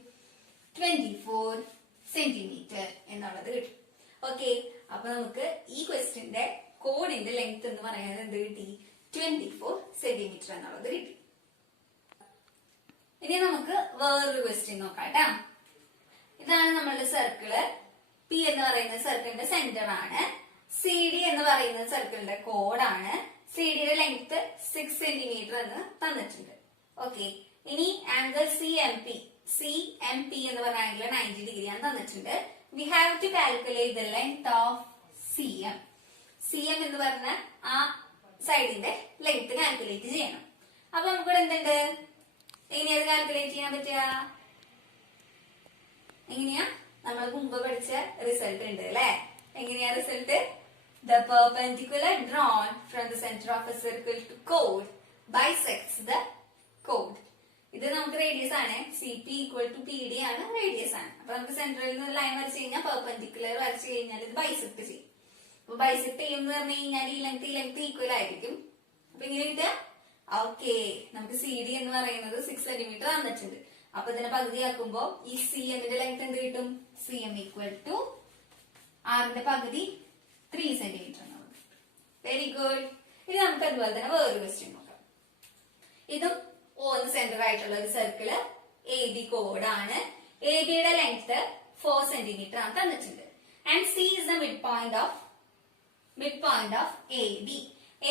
24 സെന്റിമീറ്റർ എന്നുള്ളത് കിട്ടും. ഓക്കെ, അപ്പൊ നമുക്ക് ഈ ക്വസ്റ്റ്യന്റെ കോഡിന്റെ ലെങ്ത് എന്ന് പറയുന്നത് എന്ത് കിട്ടി? 24 സെന്റിമീറ്റർ എന്നുള്ളത് കിട്ടി. ഇനി നമുക്ക് വേറൊരു ക്വസ്റ്റ്യൻ നോക്കാം ട്ടാ. ഇതാണ് നമ്മളുടെ സർക്കിള്. പി എന്ന് പറയുന്ന സർക്കിളിന്റെ സെന്റർ ആണ്. സി ഡി എന്ന് പറയുന്ന സർക്കിളിന്റെ കോഡാണ്. സി ഡിയുടെ ലെങ്ത് 6 സെന്റിമീറ്റർ എന്ന് തന്നിട്ടുണ്ട്. ഓക്കെ, ഇനി ആംഗിൾ സി എം പി എന്ന് പറഞ്ഞ ആംഗിൾ 90 ഡിഗ്രി ആണ് തന്നിട്ടുണ്ട്. We have to calculate the length of C M. C M എന്ന് പറഞ്ഞ ആ സൈഡിന്റെ ലെങ്ത് കാൽക്കുലേറ്റ് ചെയ്യണം. അപ്പൊ നമുക്കിവിടെ എന്തുണ്ട്? എങ്ങനെയത് കാൽക്കുലേറ്റ് ചെയ്യാൻ പറ്റുക? എങ്ങനെയാ? നമ്മൾ മുമ്പ് പഠിച്ച റിസൾട്ട് ഉണ്ട് അല്ലെ. എങ്ങനെയാ result? The perpendicular drawn from the center of a circle to chord bisects the chord. ഇത് നമുക്ക് റേഡിയസ് ആണ്. C P equal to P D ആണ്, റേഡിയസ് ആണ്. അപ്പൊ നമുക്ക് സെന്ററിൽ നിന്ന് ലൈൻ വരച്ച് കഴിഞ്ഞാൽ പെർപെൻഡിക്കുലർ വരച്ച് കഴിഞ്ഞാൽ ഇത് ബൈസെക്ട് ചെയ്യും. അപ്പൊ ബൈസെക്ട് ചെയ്യുമെന്ന് പറഞ്ഞു കഴിഞ്ഞാൽ ഈ ലെങ്ത് ഈക്വൽ ആയിരിക്കും. അപ്പൊ ഇങ്ങനെ കിട്ടുക. ഓക്കെ, നമുക്ക് സി ഡി എന്ന് പറയുന്നത് 6 സെന്റിമീറ്റർ തന്നിട്ടുണ്ട്. അപ്പൊ ഇതിനെ പകുതിയാക്കുമ്പോ ഈ സി എമ്മിന്റെ ലെങ്ത് എന്ത് കിട്ടും? സി എം ഈക്വൽ ടു ആറിന്റെ പകുതി 3 സെന്റിമീറ്റർ. Very good. ഇനി നമുക്ക് അതുപോലെ തന്നെ വേറൊരു ക്വസ്റ്റ്യൻ നോക്കാം. ഇതും O എന്ന് സെന്റർ ആയിട്ടുള്ള ഒരു സർക്കിള് എ ബി കോഡാണ്. എ ബിയുടെ ലെങ്ത് 4 സെന്റിമീറ്റർ ആണ് തന്നിട്ടുണ്ട്. And C is the mid point of A B.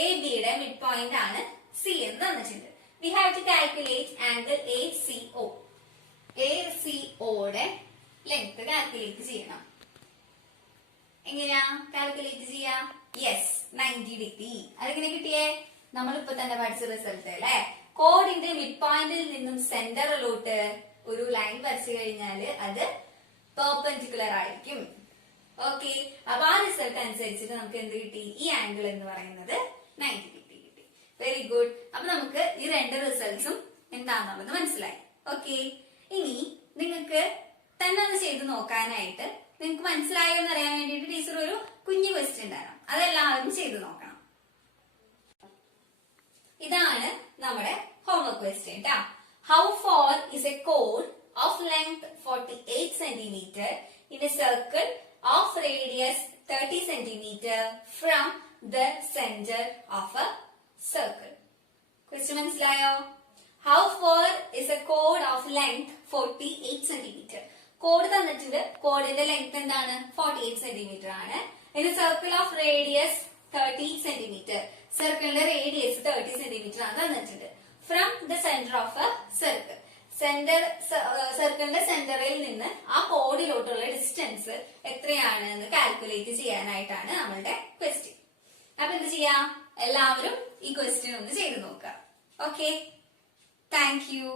A ബിയുടെ മിഡ് പോയിന്റ് ആണ് സി എന്ന് തന്നിട്ടുണ്ട്. We have to calculate angle A C O. A C ഒയുടെ ലെങ്ത് കാൽക്കുലേറ്റ് ചെയ്യണം. എങ്ങനെയാ കാൽക്കുലേറ്റ് ചെയ്യാ? Yes, 90 degree. അതെങ്ങനെ കിട്ടിയേ? നമ്മളിപ്പോ തന്നെ പഠിച്ച റിസൾട്ട് അല്ലെ. കോഡിന്റെ മിഡ് പോയിന്റിൽ നിന്നും സെന്ററിലോട്ട് ഒരു ലൈൻ വരച്ചു കഴിഞ്ഞാൽ അത് പെർപെൻഡിക്കുലർ ആയിരിക്കും. ഓക്കെ, അപ്പൊ ആ റിസൾട്ട് അനുസരിച്ചിട്ട് നമുക്ക് എന്ത് കിട്ടി? ഈ ആംഗിൾ എന്ന് പറയുന്നത് 90 ഡിഗ്രി കിട്ടി. Very good. അപ്പൊ നമുക്ക് ഈ രണ്ട് റിസൾട്ട്സും എന്താണെന്നുള്ളത് മനസ്സിലായി. ഓക്കെ, ഇനി നിങ്ങൾക്ക് തന്നെ ഒന്ന് ചെയ്ത് നോക്കാനായിട്ട്, നിങ്ങൾക്ക് മനസ്സിലായോ എന്ന് അറിയാൻ വേണ്ടിയിട്ട് ടീച്ചർ ഒരു കുഞ്ഞു ക്വസ്റ്റ്യൻ തരാം. അതെല്ലാവരും ചെയ്ത് നോക്കണം. ഇതാണ് നമ്മുടെ ഹോംവർക്ക് ക്വസ്റ്റ്യൻ ട്ടാ. ഹൗ ഫാർ ഇസ് എ കോഡ് of length 48 centimetre in a circle of radius 30 centimetre from the centre of a circle? Question മനസ്സിലായോ? ഹൗ ഫാർ ഇസ് എ കോഡ് ഓഫ് ലെങ്ത് 48 സെന്റിമീറ്റർ. കോഡ് തന്നിട്ടുണ്ട്. കോഡിന്റെ ലെങ്ത് എന്താണ്? 48 സെന്റിമീറ്റർ ആണ്. ഇനി സർക്കിൾ ഓഫ് റേഡിയസ് 30 സെന്റിമീറ്റർ. സർക്കിളിന്റെ റേഡിയസ് 30 സെന്റിമീറ്റർ ആണ് തന്നിട്ടുണ്ട്. From the centre of a circle. സർക്കിളിന്റെ സെന്ററിൽ നിന്ന് ആ കോഡിലോട്ടുള്ള ഡിസ്റ്റൻസ് എത്രയാണ് എന്ന് കാൽക്കുലേറ്റ് ചെയ്യാനായിട്ടാണ് നമ്മളുടെ ക്വസ്റ്റ്യൻ. അപ്പൊ എന്ത് ചെയ്യാം? എല്ലാവരും ഈ ക്വസ്റ്റ്യൻ ഒന്ന് ചെയ്ത് നോക്കാം. Okay, thank you.